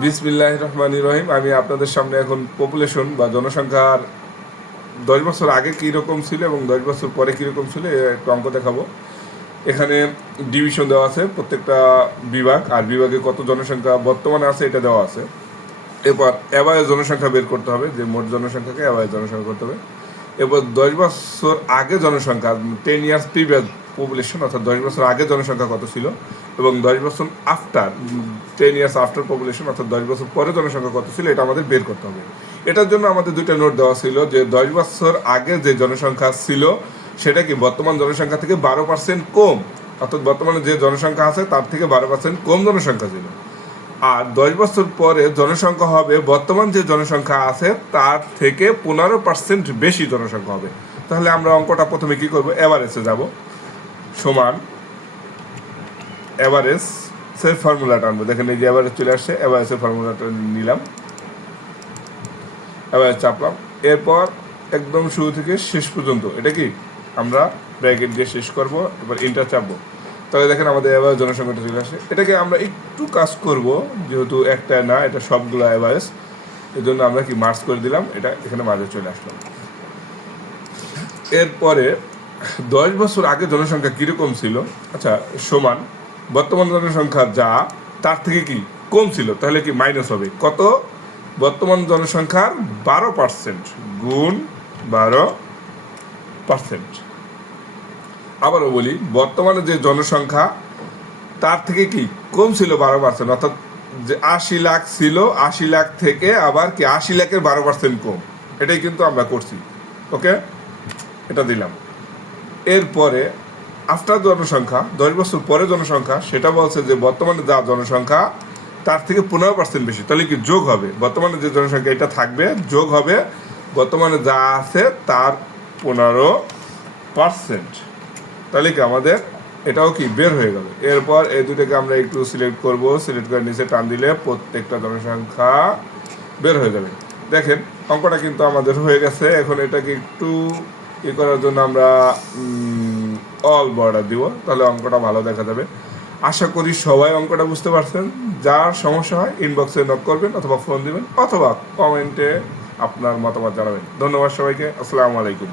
বিসমিল্লাহির রহমানির রহিম। আমি আপনাদের সামনে এখন পপুলেশন বা জনসংখ্যার 10 বছর আগে কীরকম ছিল এবং 10 বছর পরে কীরকম ছিল একটু অঙ্ক দেখাবো। এখানে ডিভিশন দেওয়া আছে প্রত্যেকটা বিভাগ, আর বিভাগে কত জনসংখ্যা বর্তমানে আছে এটা দেওয়া আছে। এরপর অ্যাভারেজ জনসংখ্যা বের করতে হবে, যে মোট জনসংখ্যাকে অ্যাভারেজ জনসংখ্যা করতে হবে। এরপর 10 বছর আগে জনসংখ্যা, 10 ইয়ার্স প্রিভিয়াস পপুলেশন, অর্থাৎ 10 বছর আগে জনসংখ্যা কত ছিল, এবং 10 বছর আফটার, 10 ইয়ার্স আফটার পপুলেশন, অর্থাৎ 10 বছর পরে জনসংখ্যা কত ছিল, এটা আমাদের বের করতে হবে। এটার জন্য আমাদের দুইটা নোট দেওয়া ছিল, যে 10 বছর আগে যে জনসংখ্যা ছিল সেটা কি বর্তমান জনসংখ্যা থেকে 12% কম, অর্থাৎ বর্তমানে যে জনসংখ্যা আছে তার থেকে 12% কম জনসংখ্যা ছিল। আর 10 বছর পরে জনসংখ্যা হবে বর্তমান যে জনসংখ্যা আছে তার থেকে 15% বেশি জনসংখ্যা হবে। তাহলে আমরা অঙ্কটা প্রথমে কি করব, এভারেজে যাব, সমান এভারেজ এর ফর্মুলাটা আনবো। দেখেন এই যে এভারেজ চলে আসছে, এভারেজের ফর্মুলাটা নিলাম, এভারেজ চাপলাম। এরপর একদম শুরু থেকে শেষ পর্যন্ত এটা কি আমরা ব্র্যাকেট দিয়ে শেষ করব, এবার ইন্টার চাপবো। তাহলে দেখেন আমাদের এভারেজ জনসংখ্যাটা চলে আসে। এটাকে আমরা একটু কাজ করব, যেহেতু একটা না, এটা সবগুলো এভারেজ, এই জন্য আমরা কি মার্চ করে দিলাম, এটা এখানে মাঝে চলে আসলাম। এরপরে 10 বছর আগে জনসংখ্যা কীরকম ছিল, আচ্ছা, সমান বর্তমান জনসংখ্যা যা তার থেকে কি কম ছিল, তাহলে কি মাইনাস হবে কত, বর্তমান জনসংখ্যার 12% গুণ 12%। আবারও বলি, বর্তমানে যে জনসংখ্যা তার থেকে কি কম ছিল 12%, অর্থাৎ যে 80 লাখ ছিল, 80 লাখ থেকে আবার কি 80 লাখের 12% কম, এটাই কিন্তু আমরা করছি। ওকে, এটা দিলাম। এরপরে আফটার জনসংখ্যা, 10 বছর পরে জনসংখ্যা, সেটা বলছে যে বর্তমানে যা জনসংখ্যা তার থেকে 15% বেশি, তাহলে কি যোগ হবে, বর্তমানে যে জনসংখ্যা এটা থাকবে, যোগ হবে বর্তমানে যা আছে তার 15%, তাহলে কি আমাদের এটাও কি বের হয়ে গেল। এরপর এই দুটোকে আমরা একটু সিলেক্ট করব, সিলেক্ট করে নিচে টান দিলে প্রত্যেকটা জনসংখ্যা বের হয়ে যাবে। দেখেন অঙ্কটা কিন্তু আমাদের হয়ে গেছে। এখন এটাকে একটু করার জন্য আমরা অল বর্ডার দিব, তাহলে অঙ্কটা ভালো দেখা যাবে। আশা করি সবাই অঙ্কটা বুঝতে পারছেন। যার সমস্যা হয় ইনবক্সে নক করবেন, অথবা ফোন দিবেন, অথবা কমেন্টে আপনার মতামত জানাবেন। ধন্যবাদ সবাইকে। আসসালামু আলাইকুম।